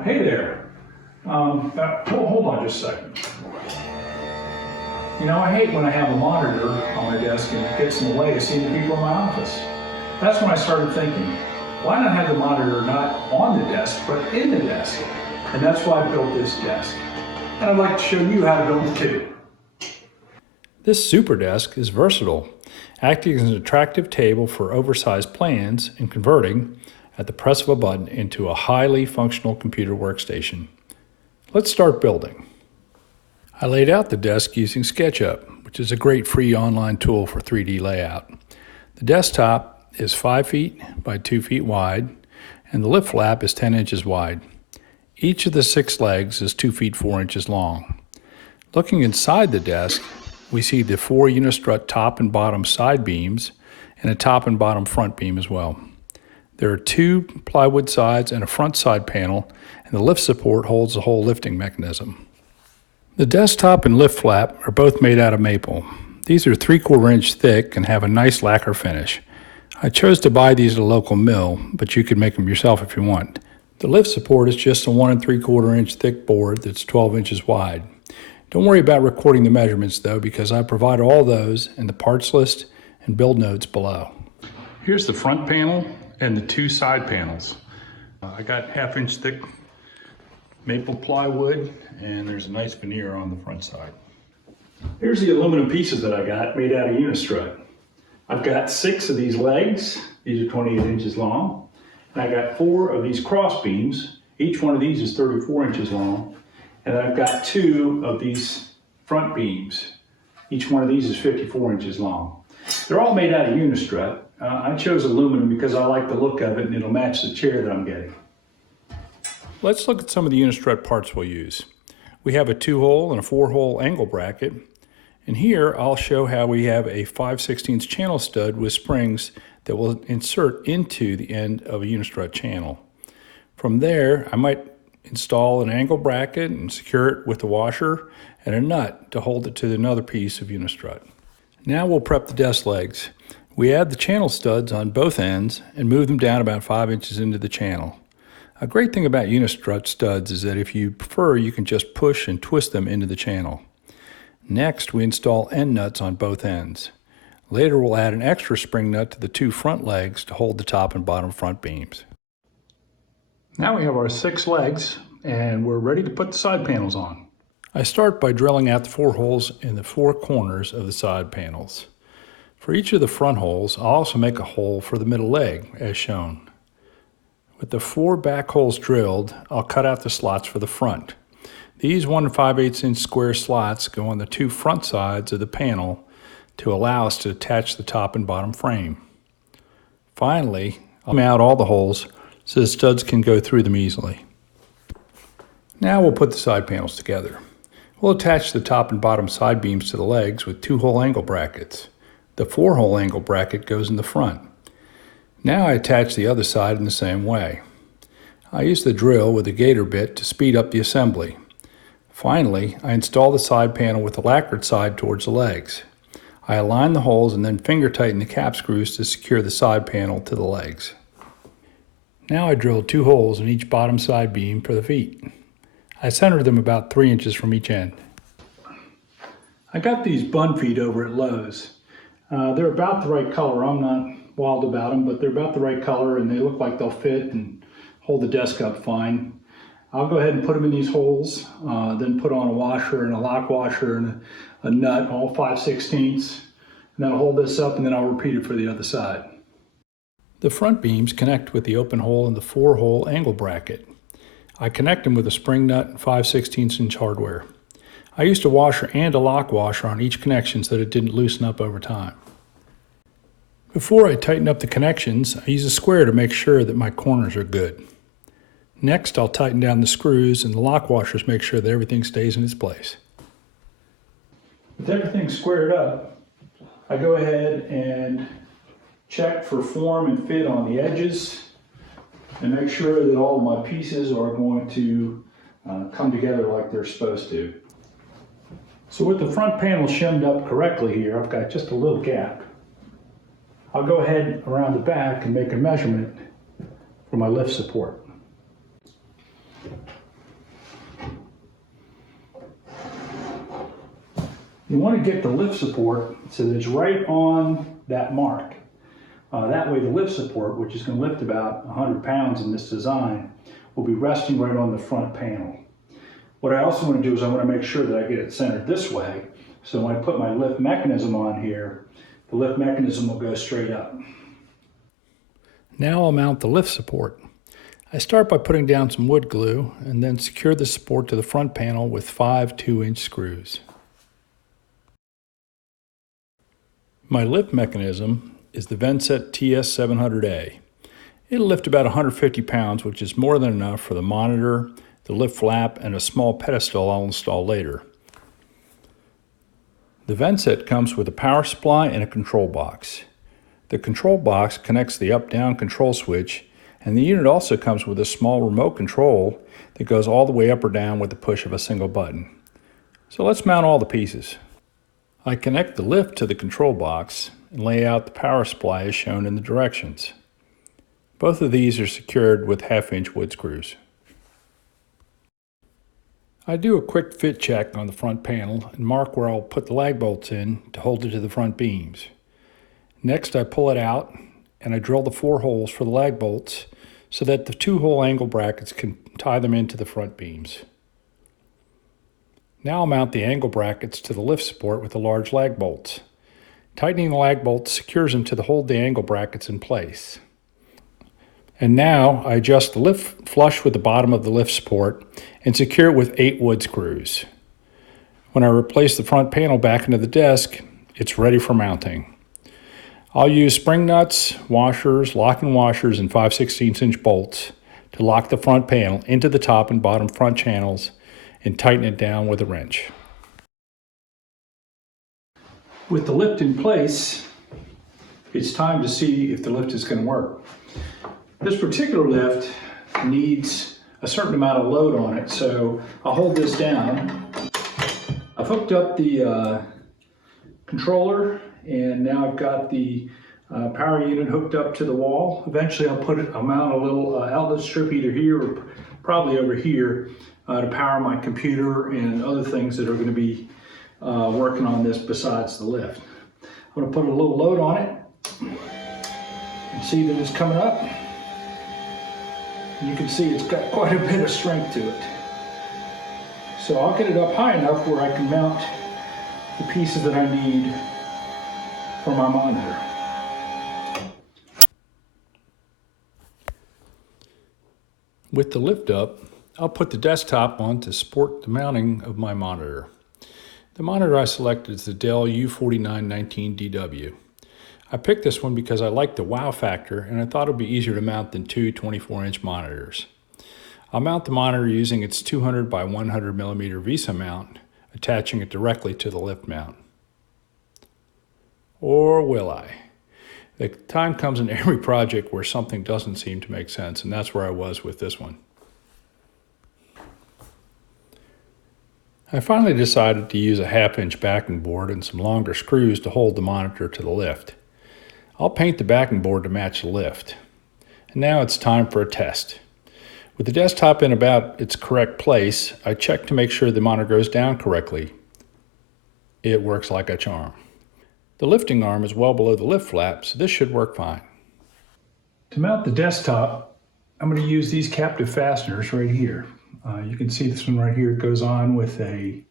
Oh, hey there. Hold on just a second. You know, I hate when I have a monitor on my desk and it gets in the way of seeing the people in my office. That's when I started thinking, why not have the monitor not on the desk, but in the desk? And that's why I built this desk. And I'd like to show you how to build it too. This Superdesk is versatile, acting as an attractive table for oversized plans and converting, at the press of a button, into a highly functional computer workstation. Let's start building. I laid out the desk using Sketchup, which is a great free online tool for 3D layout. The desktop is 5 feet by 2 feet wide, and the lift flap is 10 inches wide. Each of the 6 legs is 2 feet 4 inches long. Looking inside the desk, we see the 4 unistrut top and bottom side beams and a top and bottom front beam as well. There are 2 plywood sides and a front side panel, and the lift support holds the whole lifting mechanism. The desktop and lift flap are both made out of maple. These are 3/4 inch thick and have a nice lacquer finish. I chose to buy these at a local mill, but you can make them yourself if you want. The lift support is just a 1 3/4 inch thick board that's 12 inches wide. Don't worry about recording the measurements though, because I provide all those in the parts list and build notes below. Here's the front panel and the 2 side panels. I got 1/2 inch thick maple plywood, and there's a nice veneer on the front side. Here's the aluminum pieces that I got made out of unistrut. I've got 6 of these legs. These are 28 inches long. And I got 4 of these cross beams. Each one of these is 34 inches long. And I've got 2 of these front beams. Each one of these is 54 inches long. They're all made out of unistrut. I chose aluminum because I like the look of it and it'll match the chair that I'm getting. Let's look at some of the unistrut parts we'll use. We have a 2-hole and a 4-hole angle bracket. And here I'll show how we have a 5/16 channel stud with springs that will insert into the end of a unistrut channel. From there, I might install an angle bracket and secure it with a washer and a nut to hold it to another piece of unistrut. Now we'll prep the desk legs. We add the channel studs on both ends and move them down about 5 inches into the channel. A great thing about unistrut studs is that if you prefer, you can just push and twist them into the channel. Next, we install end nuts on both ends. Later, we'll add an extra spring nut to the 2 front legs to hold the top and bottom front beams. Now we have our 6 legs, and we're ready to put the side panels on. I start by drilling out the 4 holes in the 4 corners of the side panels. For each of the front holes, I'll also make a hole for the middle leg, as shown. With the 4 back holes drilled, I'll cut out the slots for the front. These 1 5/8 inch square slots go on the 2 front sides of the panel to allow us to attach the top and bottom frame. Finally, I'll mount all the holes so the studs can go through them easily. Now we'll put the side panels together. We'll attach the top and bottom side beams to the legs with 2-hole angle brackets. The 4-hole angle bracket goes in the front. Now I attach the other side in the same way. I use the drill with a gator bit to speed up the assembly. Finally, I install the side panel with the lacquered side towards the legs. I align the holes and then finger tighten the cap screws to secure the side panel to the legs. Now I drilled 2 holes in each bottom side beam for the feet. I centered them about 3 inches from each end. I got these bun feet over at Lowe's. They're about the right color. I'm not wild about them, but they're about the right color and they look like they'll fit and hold the desk up fine. I'll go ahead and put them in these holes, then put on a washer and a lock washer and a nut, all 5/16, and that'll hold this up, and then I'll repeat it for the other side. The front beams connect with the open hole in the 4-hole angle bracket. I connect them with a spring nut and 5/16 inch hardware. I used a washer and a lock washer on each connection so that it didn't loosen up over time. Before I tighten up the connections, I use a square to make sure that my corners are good. Next, I'll tighten down the screws and the lock washers, make sure that everything stays in its place. With everything squared up, I go ahead and check for form and fit on the edges and make sure that all of my pieces are going to come together like they're supposed to. So with the front panel shimmed up correctly here, I've got just a little gap. I'll go ahead around the back and make a measurement for my lift support. You want to get the lift support so that it's right on that mark. That way the lift support, which is going to lift about 100 pounds in this design, will be resting right on the front panel. What I also want to do is I want to make sure that I get it centered this way, so when I put my lift mechanism on here, the lift mechanism will go straight up. Now I'll mount the lift support. I start by putting down some wood glue and then secure the support to the front panel with 5 2-inch screws. My lift mechanism is the Venset TS700A. It'll lift about 150 pounds, which is more than enough for the monitor, the lift flap, and a small pedestal I'll install later. The Venset comes with a power supply and a control box. The control box connects the up-down control switch, and the unit also comes with a small remote control that goes all the way up or down with the push of a single button. So let's mount all the pieces. I connect the lift to the control box and lay out the power supply as shown in the directions. Both of these are secured with 1/2-inch wood screws. I do a quick fit check on the front panel and mark where I'll put the lag bolts in to hold it to the front beams. Next, I pull it out and I drill the 4 holes for the lag bolts so that the 2-hole angle brackets can tie them into the front beams. Now I'll mount the angle brackets to the lift support with the large lag bolts. Tightening the lag bolts secures them to hold the angle brackets in place. And now I adjust the lift flush with the bottom of the lift support and secure it with 8 wood screws. When I replace the front panel back into the desk, it's ready for mounting. I'll use spring nuts, washers, locking washers, and 5/16-inch bolts to lock the front panel into the top and bottom front channels and tighten it down with a wrench. With the lift in place, it's time to see if the lift is going to work. This particular lift needs a certain amount of load on it, so I'll hold this down. I've hooked up the controller, and now I've got the power unit hooked up to the wall. Eventually I'll mount a little outlet strip either here or probably over here to power my computer and other things that are going to be working on this besides the lift. I'm going to put a little load on it and see that it's coming up. You can see it's got quite a bit of strength to it. So I'll get it up high enough where I can mount the pieces that I need for my monitor. With the lift up, I'll put the desktop on to support the mounting of my monitor. The monitor I selected is the Dell U4919DW. I picked this one because I like the wow factor and I thought it would be easier to mount than 2 24-inch monitors. I'll mount the monitor using its 200 by 100 millimeter VESA mount, attaching it directly to the lift mount. Or will I? The time comes in every project where something doesn't seem to make sense, and that's where I was with this one. I finally decided to use a 1/2-inch backing board and some longer screws to hold the monitor to the lift. I'll paint the backing board to match the lift. And now it's time for a test. With the desktop in about its correct place, I check to make sure the monitor goes down correctly. It works like a charm. The lifting arm is well below the lift flap, so this should work fine. To mount the desktop, I'm going to use these captive fasteners right here. You can see this one right here. It goes on with a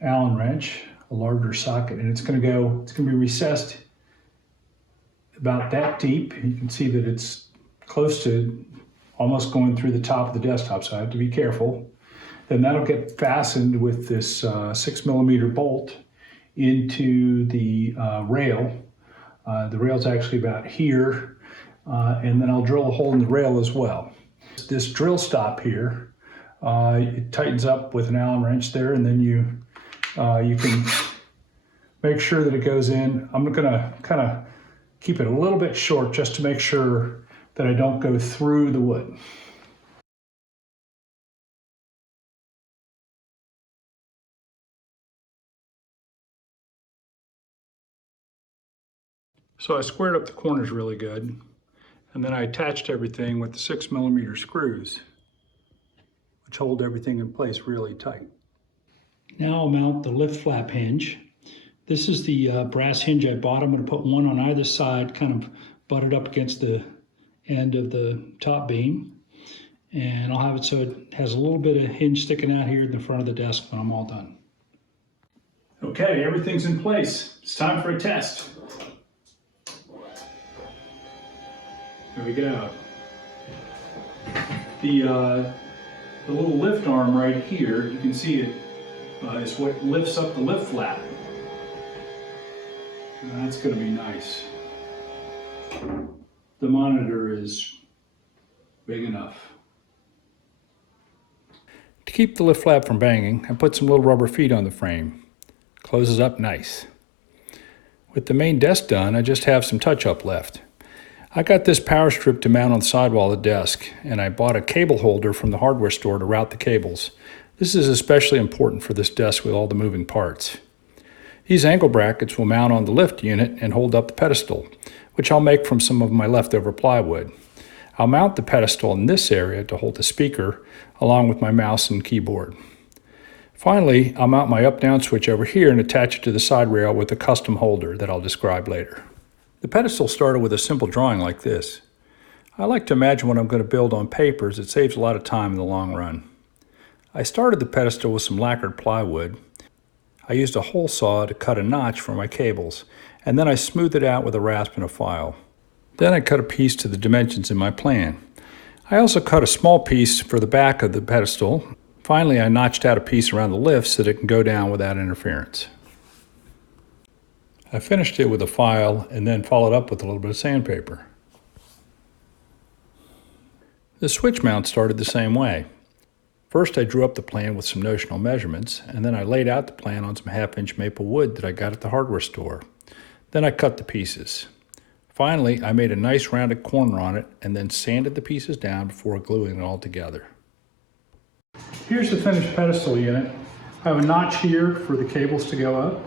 Allen wrench, a larger socket, and it's going to be recessed about that deep. You can see that it's close to almost going through the top of the desktop, so I have to be careful. Then that'll get fastened with this 6mm bolt into the rail. The rail's actually about here, and then I'll drill a hole in the rail as well. This drill stop here, it tightens up with an Allen wrench there, and then you can make sure that it goes in. I'm gonna kind of keep it a little bit short just to make sure that I don't go through the wood. So I squared up the corners really good, and then I attached everything with the 6mm screws, which hold everything in place really tight. Now I'll mount the lift flap hinge. This is the brass hinge I bought. I'm going to put one on either side, kind of butted up against the end of the top beam. And I'll have it so it has a little bit of hinge sticking out here in the front of the desk when I'm all done. Okay, everything's in place. It's time for a test. There we go. The little lift arm right here, you can see it is what lifts up the lift flap. And that's going to be nice. The monitor is big enough. To keep the lift flap from banging, I put some little rubber feet on the frame. Closes up nice. With the main desk done, I just have some touch-up left. I got this power strip to mount on the sidewall of the desk, and I bought a cable holder from the hardware store to route the cables. This is especially important for this desk with all the moving parts. These angle brackets will mount on the lift unit and hold up the pedestal, which I'll make from some of my leftover plywood. I'll mount the pedestal in this area to hold the speaker, along with my mouse and keyboard. Finally, I'll mount my up-down switch over here and attach it to the side rail with a custom holder that I'll describe later. The pedestal started with a simple drawing like this. I like to imagine what I'm going to build on paper, as it saves a lot of time in the long run. I started the pedestal with some lacquered plywood. I used a hole saw to cut a notch for my cables, and then I smoothed it out with a rasp and a file. Then I cut a piece to the dimensions in my plan. I also cut a small piece for the back of the pedestal. Finally, I notched out a piece around the lift so that it can go down without interference. I finished it with a file and then followed up with a little bit of sandpaper. The switch mount started the same way. First, I drew up the plan with some notional measurements, and then I laid out the plan on some 1/2-inch maple wood that I got at the hardware store. Then I cut the pieces. Finally, I made a nice rounded corner on it and then sanded the pieces down before gluing it all together. Here's the finished pedestal unit. I have a notch here for the cables to go up,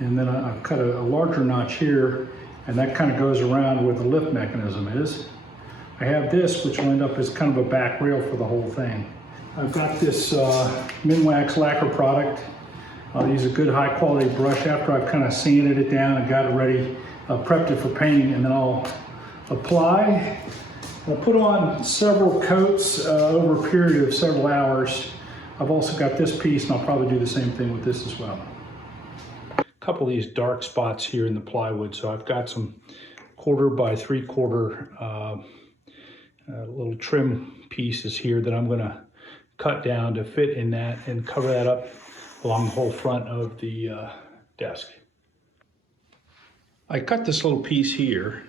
and then I've cut a larger notch here, and that kind of goes around where the lift mechanism is. I have this, which will end up as kind of a back rail for the whole thing. I've got this Minwax lacquer product. I'll use a good high quality brush after I've kind of sanded it down and got it ready, prepped it for painting, and then I'll apply. I'll put on several coats over a period of several hours. I've also got this piece, and I'll probably do the same thing with this as well. A couple of these dark spots here in the plywood, so I've got some 1/4 by 3/4 little trim pieces here that I'm going to cut down to fit in that and cover that up along the whole front of the desk. I cut this little piece here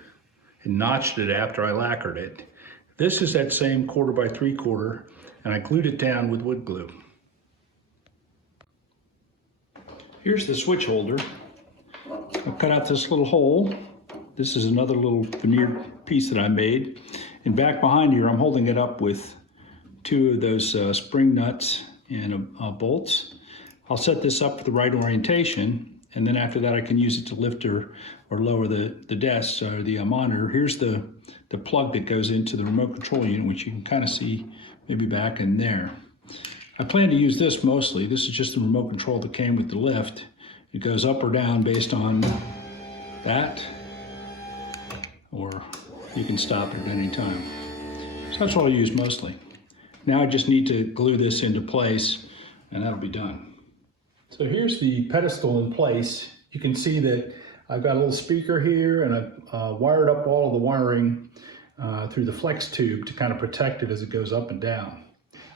and notched it after I lacquered it. This is that same 1/4 by 3/4, and I glued it down with wood glue. Here's the switch holder. I cut out this little hole. This is another little veneered piece that I made. And back behind here, I'm holding it up with 2 of those spring nuts and bolts. I'll set this up for the right orientation, and then after that I can use it to lift or lower the desk or the monitor. Here's the plug that goes into the remote control unit, which you can kind of see maybe back in there. I plan to use this mostly. This is just the remote control that came with the lift. It goes up or down based on that, or you can stop it at any time. So that's what I'll use mostly. Now I just need to glue this into place, and that'll be done. So here's the pedestal in place. You can see that I've got a little speaker here, and I've wired up all of the wiring through the flex tube to kind of protect it as it goes up and down.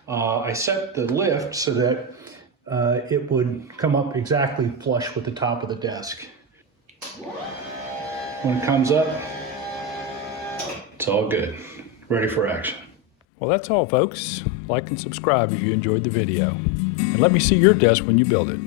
I set the lift so that it would come up exactly flush with the top of the desk. When it comes up, it's all good, ready for action. Well, that's all, folks. Like and subscribe if you enjoyed the video. And let me see your desk when you build it.